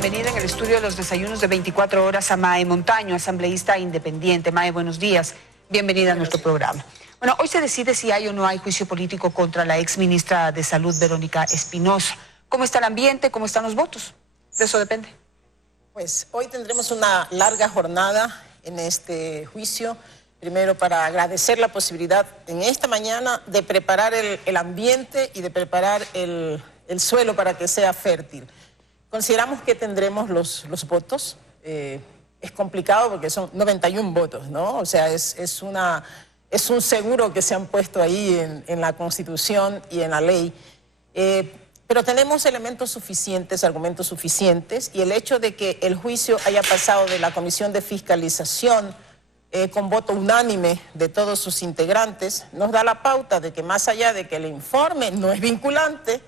bienvenida en el estudio de los desayunos de 24 horas a Mae Montaño, asambleísta independiente. Mae, buenos días. Bienvenida a nuestro programa. Bueno, hoy se decide si hay o no hay juicio político contra la ex ministra de Salud, Verónica Espinosa. ¿Cómo está el ambiente? ¿Cómo están los votos? De eso depende. Pues hoy tendremos una larga jornada en este juicio. Primero, para agradecer la posibilidad en esta mañana de preparar el ambiente y de preparar el suelo para que sea fértil. Consideramos que tendremos los votos. Es complicado porque son 91 votos, ¿no? O sea, es un seguro que se han puesto ahí en la Constitución y en la ley. Pero tenemos elementos suficientes, argumentos suficientes, y el hecho de que el juicio haya pasado de la Comisión de Fiscalización con voto unánime de todos sus integrantes, nos da la pauta de que más allá de que el informe no es vinculante,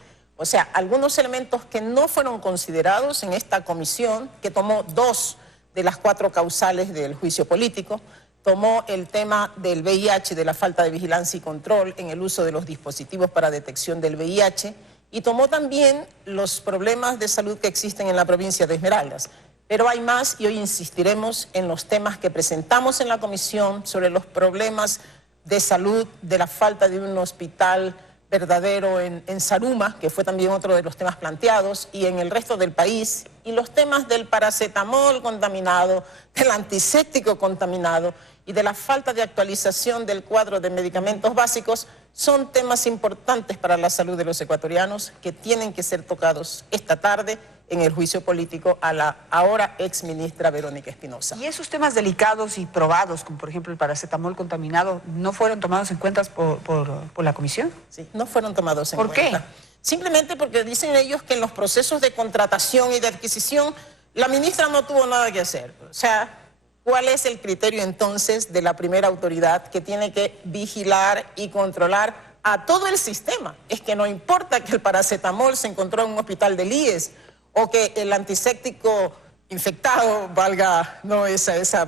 o sea, algunos elementos que no fueron considerados en esta comisión, que tomó 2 de las 4 causales del juicio político, tomó el tema del VIH, de la falta de vigilancia y control en el uso de los dispositivos para detección del VIH, y tomó también los problemas de salud que existen en la provincia de Esmeraldas. Pero hay más y hoy insistiremos en los temas que presentamos en la comisión sobre los problemas de salud, de la falta de un hospital verdadero en Zaruma, que fue también otro de los temas planteados, y en el resto del país, y los temas del paracetamol contaminado, del antiséptico contaminado y de la falta de actualización del cuadro de medicamentos básicos son temas importantes para la salud de los ecuatorianos que tienen que ser tocados esta tarde en el juicio político a la ahora ex ministra Verónica Espinosa. ¿Y esos temas delicados y probados, como por ejemplo el paracetamol contaminado, no fueron tomados en cuenta por la comisión? Sí, no fueron tomados en cuenta. ¿Por qué? Simplemente porque dicen ellos que en los procesos de contratación y de adquisición la ministra no tuvo nada que hacer. O sea, ¿cuál es el criterio entonces de la primera autoridad que tiene que vigilar y controlar a todo el sistema? Es que no importa que el paracetamol se encontró en un hospital del IES o que el antiséptico infectado, valga no esa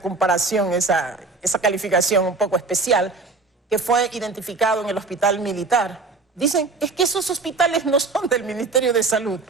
comparación, esa calificación un poco especial, que fue identificado en el hospital militar. Dicen, es que esos hospitales no son del Ministerio de Salud.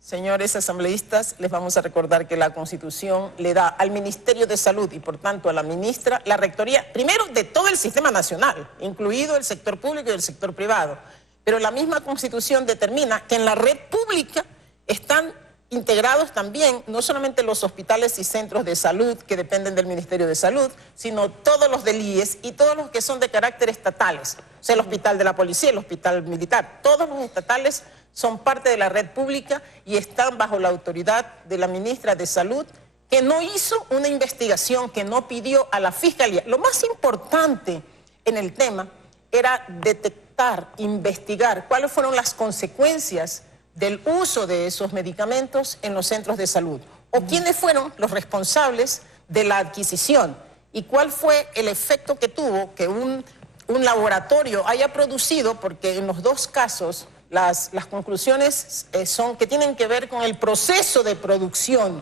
Señores asambleístas, les vamos a recordar que la Constitución le da al Ministerio de Salud y por tanto a la ministra la rectoría, primero de todo el sistema nacional, incluido el sector público y el sector privado. Pero la misma Constitución determina que en la red pública están integrados también no solamente los hospitales y centros de salud que dependen del Ministerio de Salud, sino todos los del IES y todos los que son de carácter estatales. O sea, el hospital de la policía, el hospital militar, todos los estatales son parte de la red pública y están bajo la autoridad de la ministra de Salud, que no hizo una investigación, que no pidió a la Fiscalía. Lo más importante en el tema era detectar, investigar cuáles fueron las consecuencias del uso de esos medicamentos en los centros de salud, o quiénes fueron los responsables de la adquisición y cuál fue el efecto que tuvo que un laboratorio haya producido, porque en los 2 casos las conclusiones son que tienen que ver con el proceso de producción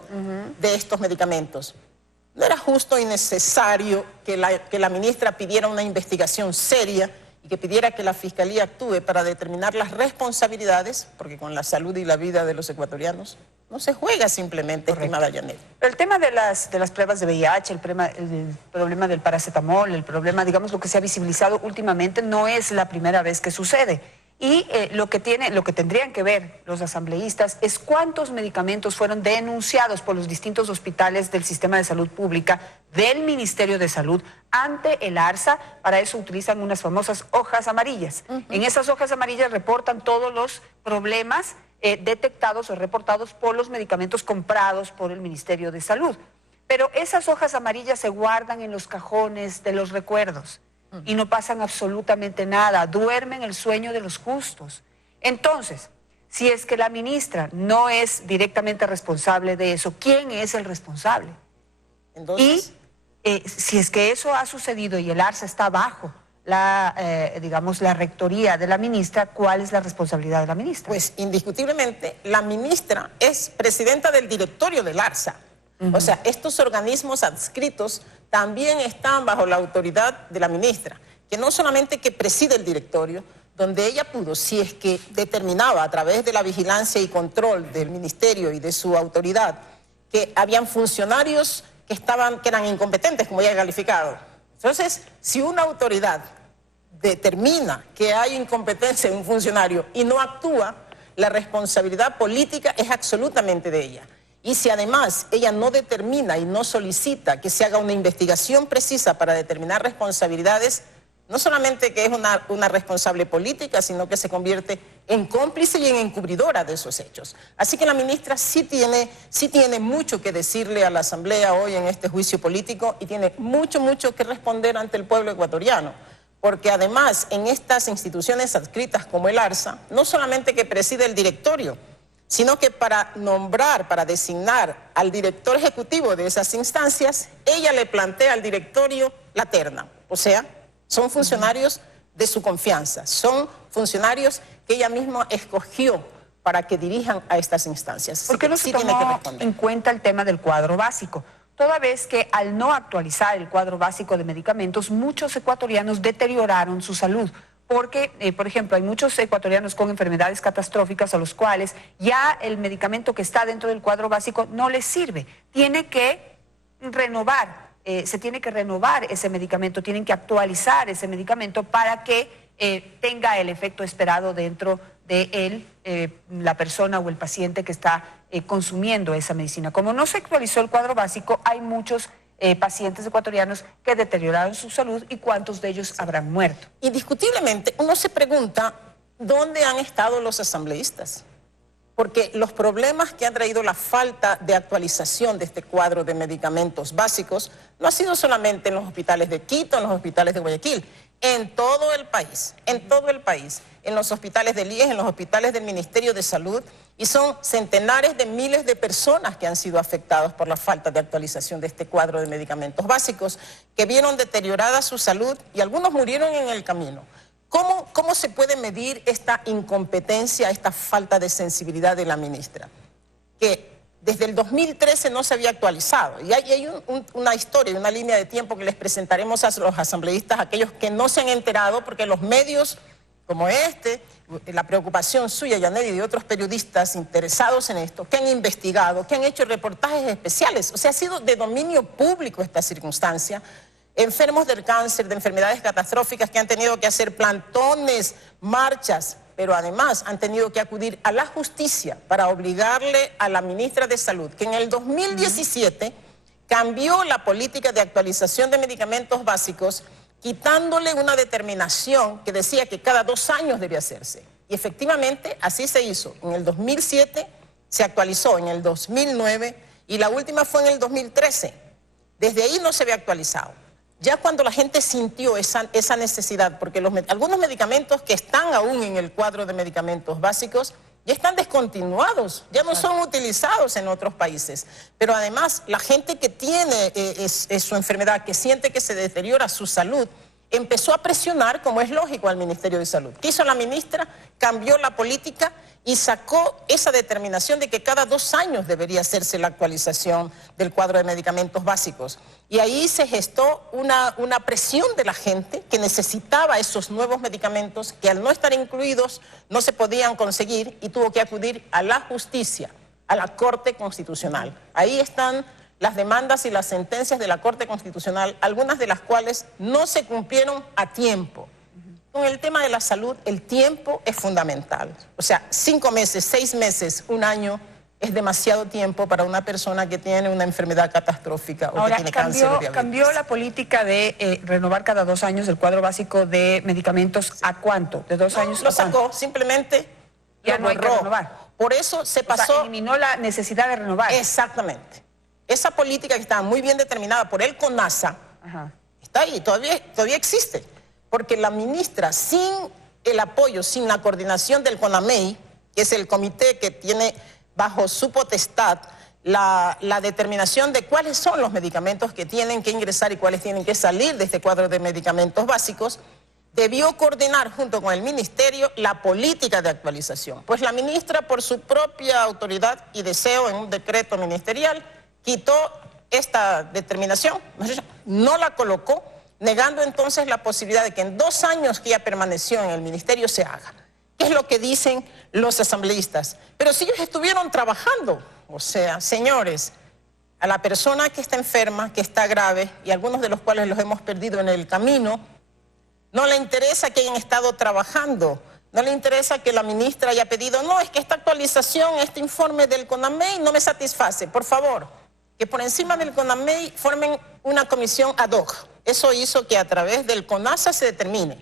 de estos medicamentos. No era justo y necesario que la ministra pidiera una investigación seria y que pidiera que la Fiscalía actúe para determinar las responsabilidades, porque con la salud y la vida de los ecuatorianos no se juega simplemente, estimada Yanet. Pero el tema de las pruebas de VIH, el problema del paracetamol, el problema, digamos, lo que se ha visibilizado últimamente, no es la primera vez que sucede. Y lo que tendrían que ver los asambleístas es cuántos medicamentos fueron denunciados por los distintos hospitales del sistema de salud pública, del Ministerio de Salud, ante el ARSA. Para eso utilizan unas famosas hojas amarillas. En esas hojas amarillas reportan todos los problemas detectados o reportados por los medicamentos comprados por el Ministerio de Salud. Pero esas hojas amarillas se guardan en los cajones de los recuerdos y no pasan absolutamente nada, duermen el sueño de los justos. Entonces, si es que la ministra no es directamente responsable de eso, ¿quién es el responsable? Entonces, y si es que eso ha sucedido y el ARSA está bajo digamos, la rectoría de la ministra, ¿cuál es la responsabilidad de la ministra? Pues indiscutiblemente la ministra es presidenta del directorio del ARSA. O sea, estos organismos adscritos también están bajo la autoridad de la ministra, que no solamente que preside el directorio, donde ella pudo, si es que determinaba a través de la vigilancia y control del ministerio y de su autoridad, que habían funcionarios que eran incompetentes, como ella ha calificado. Entonces, si una autoridad determina que hay incompetencia en un funcionario y no actúa, la responsabilidad política es absolutamente de ella. Y si además ella no determina y no solicita que se haga una investigación precisa para determinar responsabilidades, no solamente que es una responsable política, sino que se convierte en cómplice y en encubridora de esos hechos. Así que la ministra sí tiene mucho que decirle a la Asamblea hoy en este juicio político y tiene mucho que responder ante el pueblo ecuatoriano. Porque además en estas instituciones adscritas como el ARSA, no solamente que preside el directorio, sino que para nombrar, para designar al director ejecutivo de esas instancias, ella le plantea al directorio la terna. O sea, son funcionarios de su confianza, son funcionarios que ella misma escogió para que dirijan a estas instancias. ¿Por qué no se tomó en cuenta el tema del cuadro básico? Toda vez que al no actualizar el cuadro básico de medicamentos, muchos ecuatorianos deterioraron su salud. Porque, por ejemplo, hay muchos ecuatorianos con enfermedades catastróficas a los cuales ya el medicamento que está dentro del cuadro básico no les sirve. Tiene que renovar, se tiene que renovar ese medicamento, tienen que actualizar ese medicamento para que tenga el efecto esperado dentro de él, la persona o el paciente que está consumiendo esa medicina. Como no se actualizó el cuadro básico, hay muchos pacientes ecuatorianos que deterioraron su salud y cuántos de ellos habrán muerto. Indiscutiblemente, uno se pregunta dónde han estado los asambleístas, porque los problemas que ha traído la falta de actualización de este cuadro de medicamentos básicos no ha sido solamente en los hospitales de Quito, en los hospitales de Guayaquil, en todo el país, en los hospitales del IES, en los hospitales del Ministerio de Salud, y son centenares de miles de personas que han sido afectados por la falta de actualización de este cuadro de medicamentos básicos, que vieron deteriorada su salud y algunos murieron en el camino. ¿Cómo se puede medir esta incompetencia, esta falta de sensibilidad de la ministra? Que desde el 2013 no se había actualizado. Y hay una historia, una línea de tiempo que les presentaremos a los asambleístas, aquellos que no se han enterado, porque los medios como la preocupación suya, Yaneli, y de otros periodistas interesados en esto, que han investigado, que han hecho reportajes especiales. O sea, ha sido de dominio público esta circunstancia. Enfermos del cáncer, de enfermedades catastróficas que han tenido que hacer plantones, marchas, pero además han tenido que acudir a la justicia para obligarle a la ministra de Salud, que en el 2017 cambió la política de actualización de medicamentos básicos, quitándole una determinación que decía que cada 2 años debía hacerse. Y efectivamente así se hizo. En el 2007 se actualizó, en el 2009 y la última fue en el 2013. Desde ahí no se había actualizado. Ya cuando la gente sintió esa necesidad, porque algunos medicamentos que están aún en el cuadro de medicamentos básicos ya están descontinuados, ya no son utilizados en otros países. Pero además, la gente que tiene su enfermedad, que siente que se deteriora su salud, empezó a presionar, como es lógico, al Ministerio de Salud. ¿Qué hizo la ministra? Cambió la política y sacó esa determinación de que cada 2 años debería hacerse la actualización del cuadro de medicamentos básicos. Y ahí se gestó una presión de la gente que necesitaba esos nuevos medicamentos que al no estar incluidos no se podían conseguir y tuvo que acudir a la justicia, a la Corte Constitucional. Ahí están las demandas y las sentencias de la Corte Constitucional, algunas de las cuales no se cumplieron a tiempo. Con el tema de la salud, el tiempo es fundamental. O sea, 5 meses, 6 meses, 1 año es demasiado tiempo para una persona que tiene una enfermedad catastrófica o que tiene cáncer o diabetes. ¿Cambió la política de renovar cada 2 años el cuadro básico de medicamentos a cuánto? ¿De 2 años? Lo sacó, simplemente ya no hay que renovar. Por eso se pasó... O sea, eliminó la necesidad de renovar. Exactamente. Esa política que estaba muy bien determinada por el CONASA, está ahí, todavía existe. Porque la ministra, sin el apoyo, sin la coordinación del CONAMEI, que es el comité que tiene bajo su potestad la determinación de cuáles son los medicamentos que tienen que ingresar y cuáles tienen que salir de este cuadro de medicamentos básicos, debió coordinar junto con el ministerio la política de actualización. Pues la ministra, por su propia autoridad y deseo en un decreto ministerial, quitó esta determinación, no la colocó, negando entonces la posibilidad de que en 2 años que ella permaneció en el ministerio se haga. ¿Qué es lo que dicen los asambleístas? Pero si ellos estuvieron trabajando, o sea, señores, a la persona que está enferma, que está grave, y algunos de los cuales los hemos perdido en el camino, no le interesa que hayan estado trabajando, no le interesa que la ministra haya pedido, no, es que esta actualización, este informe del CONAMEI no me satisface, por favor, que por encima del CONAMEI formen una comisión ad hoc. Eso hizo que a través del CONASA se determine.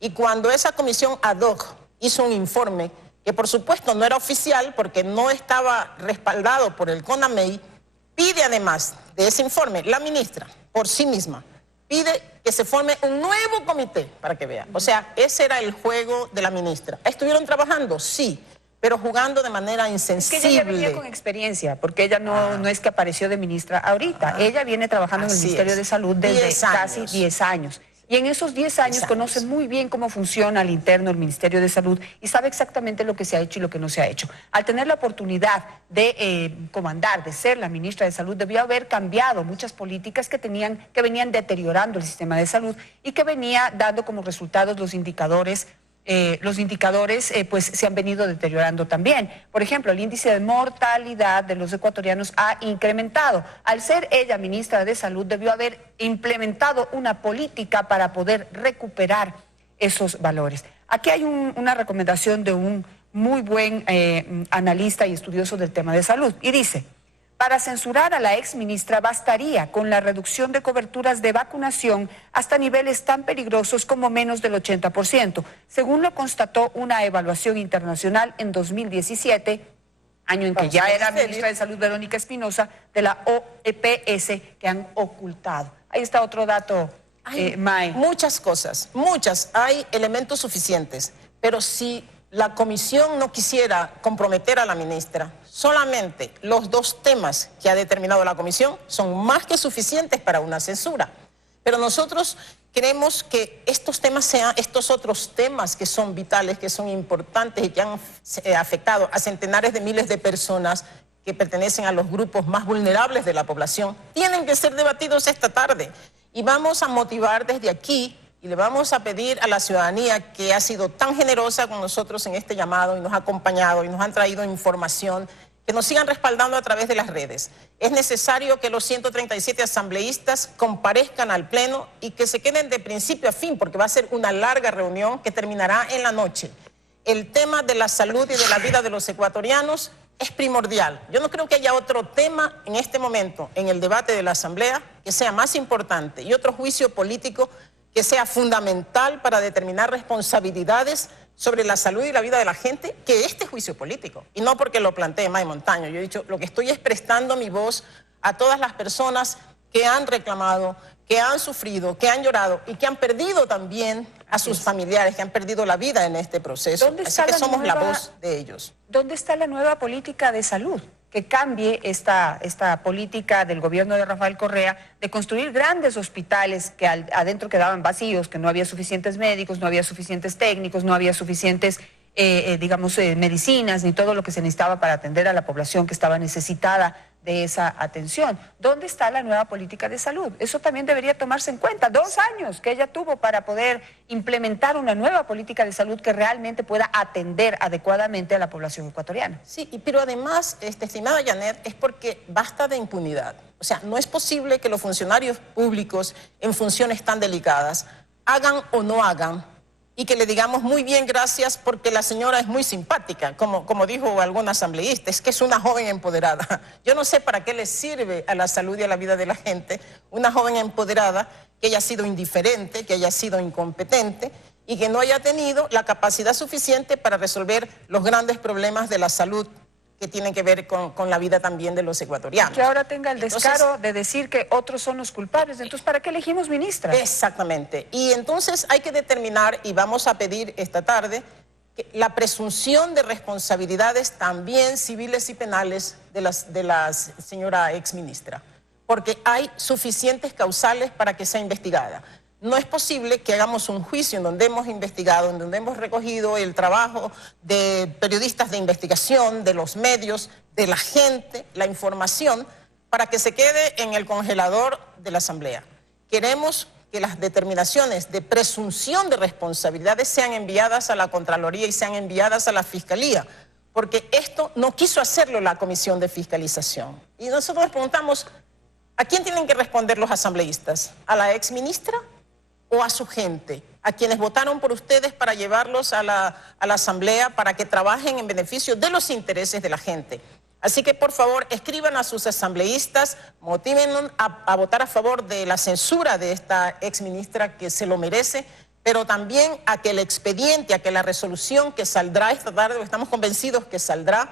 Y cuando esa comisión ad hoc hizo un informe, que por supuesto no era oficial porque no estaba respaldado por el CONAMEI, pide además de ese informe, la ministra, por sí misma, pide que se forme un nuevo comité, para que vean. O sea, ese era el juego de la ministra. ¿Estuvieron trabajando? Sí, pero jugando de manera insensible. Que ella ya venía con experiencia, porque ella no es que apareció de ministra ahorita. Ella viene trabajando en el Ministerio de Salud desde casi 10 años. Y en esos 10 años conoce muy bien cómo funciona al interno el Ministerio de Salud y sabe exactamente lo que se ha hecho y lo que no se ha hecho. Al tener la oportunidad de comandar, de ser la ministra de Salud, debió haber cambiado muchas políticas que venían deteriorando el sistema de salud y que venía dando como resultados los indicadores pues se han venido deteriorando también. Por ejemplo, el índice de mortalidad de los ecuatorianos ha incrementado. Al ser ella ministra de Salud, debió haber implementado una política para poder recuperar esos valores. Aquí hay una recomendación de un muy buen analista y estudioso del tema de salud, y dice: para censurar a la exministra bastaría con la reducción de coberturas de vacunación hasta niveles tan peligrosos como menos del 80%, según lo constató una evaluación internacional en 2017, año en que ya era ministra de Salud Verónica Espinosa, de la OPS, que han ocultado. Ahí está otro dato, Mae. Muchas cosas, muchas. Hay elementos suficientes, pero si la comisión no quisiera comprometer a la ministra, solamente los 2 temas que ha determinado la comisión son más que suficientes para una censura. Pero nosotros queremos que estos temas sean estos otros temas que son vitales, que son importantes y que han afectado a centenares de miles de personas que pertenecen a los grupos más vulnerables de la población, tienen que ser debatidos esta tarde. Y vamos a motivar desde aquí y le vamos a pedir a la ciudadanía que ha sido tan generosa con nosotros en este llamado y nos ha acompañado y nos han traído información, que nos sigan respaldando a través de las redes. Es necesario que los 137 asambleístas comparezcan al Pleno y que se queden de principio a fin, porque va a ser una larga reunión que terminará en la noche. El tema de la salud y de la vida de los ecuatorianos es primordial. Yo no creo que haya otro tema en este momento, en el debate de la Asamblea, que sea más importante y otro juicio político que sea fundamental para determinar responsabilidades sobre la salud y la vida de la gente que este juicio político. Y no porque lo plantee May Montaño. Yo he dicho, lo que estoy es prestando mi voz a todas las personas que han reclamado, que han sufrido, que han llorado y que han perdido también a sus familiares, que han perdido la vida en este proceso. Así que somos la voz de ellos. ¿Dónde está la nueva política de salud? Que cambie esta política del gobierno de Rafael Correa de construir grandes hospitales que adentro quedaban vacíos, que no había suficientes médicos, no había suficientes técnicos, no había suficientes, medicinas, ni todo lo que se necesitaba para atender a la población que estaba necesitada de esa atención. ¿Dónde está la nueva política de salud? Eso también debería tomarse en cuenta. 2 años que ella tuvo para poder implementar una nueva política de salud que realmente pueda atender adecuadamente a la población ecuatoriana. Sí, pero además, estimada Janet, es porque basta de impunidad. O sea, no es posible que los funcionarios públicos en funciones tan delicadas hagan o no hagan y que le digamos muy bien gracias porque la señora es muy simpática, como dijo algún asambleísta, es que es una joven empoderada. Yo no sé para qué le sirve a la salud y a la vida de la gente una joven empoderada que haya sido indiferente, que haya sido incompetente y que no haya tenido la capacidad suficiente para resolver los grandes problemas de la salud que tienen que ver con la vida también de los ecuatorianos. Que ahora tenga el descaro de decir que otros son los culpables. Entonces, ¿para qué elegimos ministra? Exactamente. Y entonces hay que determinar, y vamos a pedir esta tarde, que la presunción de responsabilidades también civiles y penales de la señora exministra, porque hay suficientes causales para que sea investigada. No es posible que hagamos un juicio en donde hemos investigado, en donde hemos recogido el trabajo de periodistas de investigación, de los medios, de la gente, la información, para que se quede en el congelador de la Asamblea. Queremos que las determinaciones de presunción de responsabilidades sean enviadas a la Contraloría y sean enviadas a la Fiscalía, porque esto no quiso hacerlo la Comisión de Fiscalización. Y nosotros preguntamos, ¿a quién tienen que responder los asambleístas? ¿A la exministra o a su gente? A quienes votaron por ustedes para llevarlos a la Asamblea para que trabajen en beneficio de los intereses de la gente. Así que, por favor, escriban a sus asambleístas, motívenlos a votar a favor de la censura de esta exministra que se lo merece, pero también a que el expediente, a que la resolución que saldrá esta tarde, estamos convencidos que saldrá,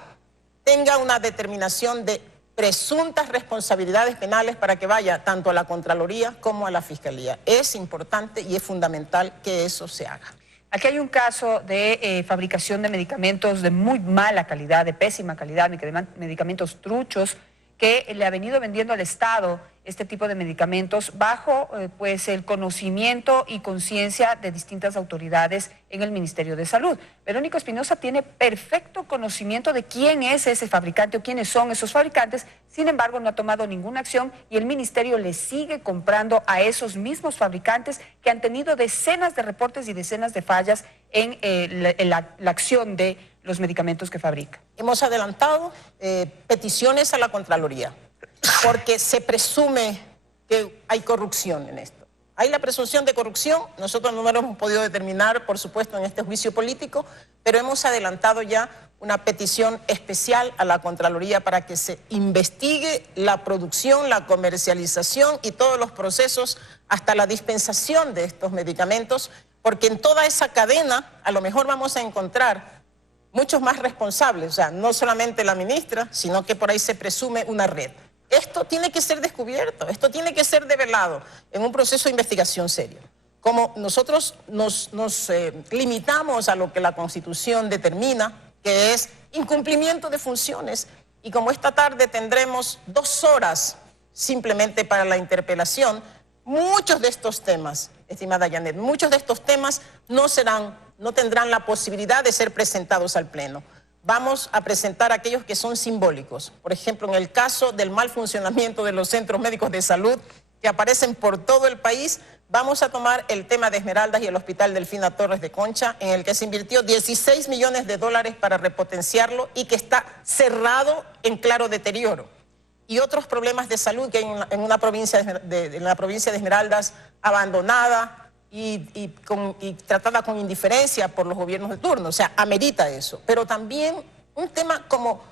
tenga una determinación de presuntas responsabilidades penales para que vaya tanto a la Contraloría como a la Fiscalía. Es importante y es fundamental que eso se haga. Aquí hay un caso de fabricación de medicamentos de muy mala calidad, de pésima calidad, medicamentos truchos, que le ha venido vendiendo al Estado este tipo de medicamentos bajo pues el conocimiento y conciencia de distintas autoridades en el Ministerio de Salud. Verónica Espinosa tiene perfecto conocimiento de quién es ese fabricante o quiénes son esos fabricantes, sin embargo no ha tomado ninguna acción y el Ministerio le sigue comprando a esos mismos fabricantes que han tenido decenas de reportes y decenas de fallas en la acción de los medicamentos que fabrica. Hemos adelantado peticiones a la Contraloría porque se presume que hay corrupción en esto. Hay la presunción de corrupción, nosotros no lo hemos podido determinar, por supuesto, en este juicio político, pero hemos adelantado ya una petición especial a la Contraloría para que se investigue la producción, la comercialización y todos los procesos hasta la dispensación de estos medicamentos, porque en toda esa cadena a lo mejor vamos a encontrar muchos más responsables, o sea, no solamente la ministra, sino que por ahí se presume una red. Esto tiene que ser descubierto, esto tiene que ser develado en un proceso de investigación serio. Como nosotros nos limitamos a lo que la Constitución determina, que es incumplimiento de funciones, y como esta tarde tendremos 2 horas simplemente para la interpelación, muchos de estos temas, estimada Janet, muchos de estos temas no tendrán la posibilidad de ser presentados al Pleno. Vamos a presentar aquellos que son simbólicos. Por ejemplo, en el caso del mal funcionamiento de los centros médicos de salud que aparecen por todo el país, vamos a tomar el tema de Esmeraldas y el Hospital Delfina Torres de Concha, en el que se invirtió 16 millones de dólares para repotenciarlo y que está cerrado en claro deterioro. Y otros problemas de salud que hay en la provincia de Esmeraldas, abandonada y tratada con indiferencia por los gobiernos de turno. O sea, amerita eso. Pero también un tema como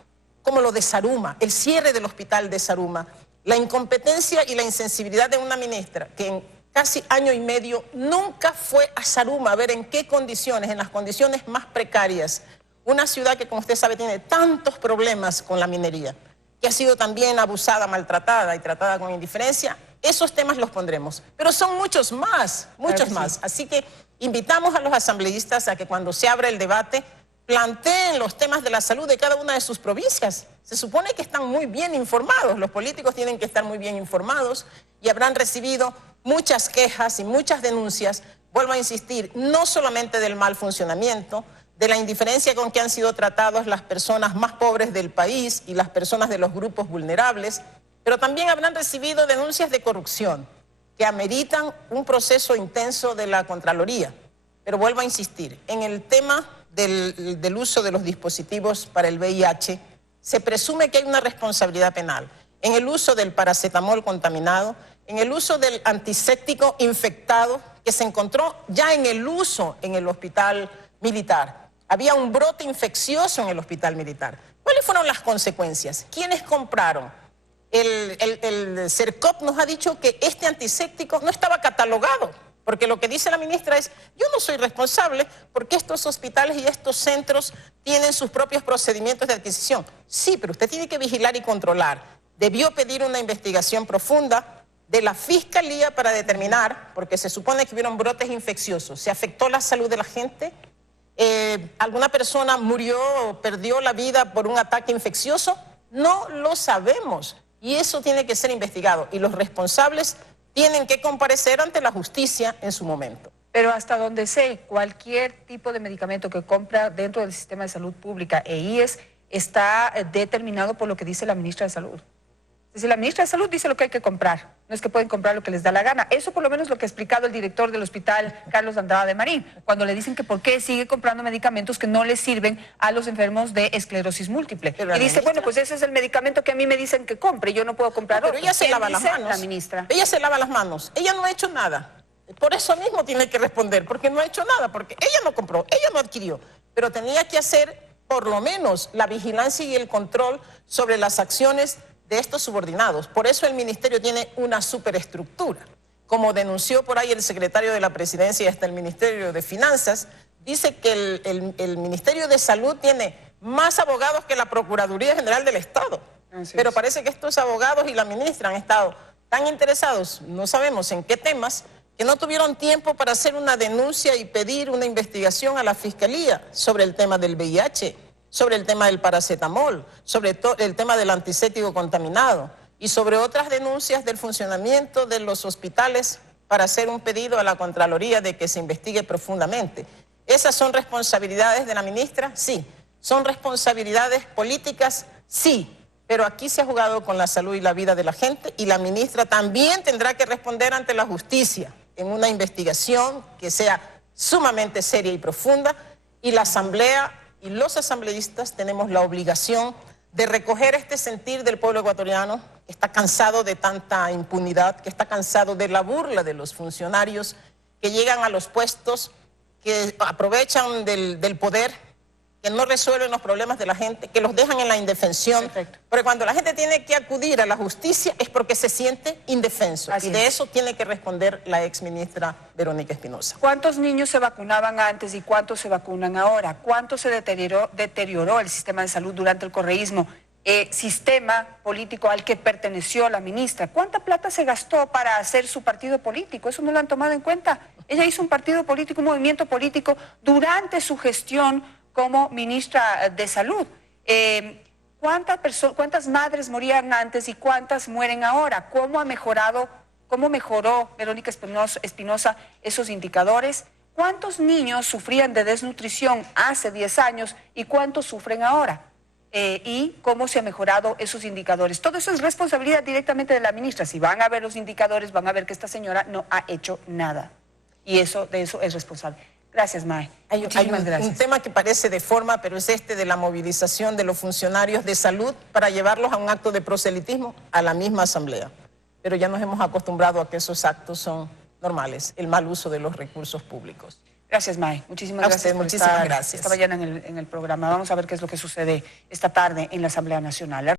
lo de Zaruma, el cierre del hospital de Zaruma, la incompetencia y la insensibilidad de una ministra que en casi año y medio nunca fue a Zaruma a ver en qué condiciones, en las condiciones más precarias, una ciudad que, como usted sabe, tiene tantos problemas con la minería, que ha sido también abusada, maltratada y tratada con indiferencia. Esos temas los pondremos, pero son muchos más, muchos más. Así que invitamos a los asambleístas a que cuando se abra el debate planteen los temas de la salud de cada una de sus provincias. Se supone que están muy bien informados, los políticos tienen que estar muy bien informados y habrán recibido muchas quejas y muchas denuncias, vuelvo a insistir, no solamente del mal funcionamiento, de la indiferencia con que han sido tratados las personas más pobres del país y las personas de los grupos vulnerables, pero también habrán recibido denuncias de corrupción que ameritan un proceso intenso de la Contraloría. Pero vuelvo a insistir, en el tema del uso de los dispositivos para el VIH, se presume que hay una responsabilidad penal. En el uso del paracetamol contaminado, en el uso del antiséptico infectado, que se encontró ya en el uso en el hospital militar. Había un brote infeccioso en el hospital militar. ¿Cuáles fueron las consecuencias? ¿Quiénes compraron? El CERCOP nos ha dicho que este antiséptico no estaba catalogado, porque lo que dice la ministra es, yo no soy responsable porque estos hospitales y estos centros tienen sus propios procedimientos de adquisición. Sí, pero usted tiene que vigilar y controlar. Debió pedir una investigación profunda de la Fiscalía para determinar, porque se supone que hubieron brotes infecciosos, ¿se afectó la salud de la gente? ¿Alguna persona murió o perdió la vida por un ataque infeccioso? No lo sabemos. Y eso tiene que ser investigado. Y los responsables tienen que comparecer ante la justicia en su momento. Pero hasta donde sé, cualquier tipo de medicamento que compra dentro del sistema de salud pública e IES está determinado por lo que dice la ministra de Salud. Es decir, la ministra de Salud dice lo que hay que comprar, no es que pueden comprar lo que les da la gana. Eso por lo menos lo que ha explicado el director del hospital, Carlos Andrada de Marín, cuando le dicen que por qué sigue comprando medicamentos que no les sirven a los enfermos de esclerosis múltiple. Pero Y dice, bueno, pues ese es el medicamento que a mí me dicen que compre, yo no puedo comprar otro. Pero ella se ¿Quién lava las dice? manos. La ministra. Ella se lava las manos. Ella no ha hecho nada. Por eso mismo tiene que responder, porque no ha hecho nada, porque ella no compró, ella no adquirió. Pero tenía que hacer por lo menos la vigilancia y el control sobre las acciones de estos subordinados. Por eso el ministerio tiene una superestructura. Como denunció por ahí el secretario de la Presidencia y hasta el Ministerio de Finanzas, dice que el Ministerio de Salud tiene más abogados que la Procuraduría General del Estado. Pero parece que estos abogados y la ministra han estado tan interesados, no sabemos en qué temas, que no tuvieron tiempo para hacer una denuncia y pedir una investigación a la Fiscalía sobre el tema del VIH, sobre el tema del paracetamol, sobre el tema del antiséptico contaminado y sobre otras denuncias del funcionamiento de los hospitales para hacer un pedido a la Contraloría de que se investigue profundamente. ¿Esas son responsabilidades de la ministra? Sí. ¿Son responsabilidades políticas? Sí. Pero aquí se ha jugado con la salud y la vida de la gente y la ministra también tendrá que responder ante la justicia en una investigación que sea sumamente seria y profunda, y la Asamblea y los asambleístas tenemos la obligación de recoger este sentir del pueblo ecuatoriano, que está cansado de tanta impunidad, que está cansado de la burla de los funcionarios que llegan a los puestos, que aprovechan del poder, que no resuelven los problemas de la gente, que los dejan en la indefensión. Perfecto. Porque cuando la gente tiene que acudir a la justicia es porque se siente indefenso. Así y de es. eso tiene que responder la exministra Verónica Espinosa. ¿Cuántos niños se vacunaban antes y cuántos se vacunan ahora? ¿Cuánto se deterioró el sistema de salud durante el correísmo? Sistema político al que perteneció la ministra. ¿Cuánta plata se gastó para hacer su partido político? Eso no lo han tomado en cuenta. Ella hizo un partido político, un movimiento político durante su gestión como ministra de Salud. ¿Cuántas madres morían antes y cuántas mueren ahora? ¿Cómo mejoró Verónica Espinosa esos indicadores? ¿Cuántos niños sufrían de desnutrición hace 10 años y cuántos sufren ahora? Y cómo se han mejorado esos indicadores. Todo eso es responsabilidad directamente de la ministra. Si van a ver los indicadores, van a ver que esta señora no ha hecho nada. Y de eso es responsable. Gracias, Mae. Hay Muchísimas un tema que parece de forma, pero es este de la movilización de los funcionarios de salud para llevarlos a un acto de proselitismo a la misma asamblea. Pero ya nos hemos acostumbrado a que esos actos son normales, el mal uso de los recursos públicos. Gracias, Mae. Muchísimas A gracias usted, por muchísimas estar gracias. esta mañana en el programa. Vamos a ver qué es lo que sucede esta tarde en la Asamblea Nacional.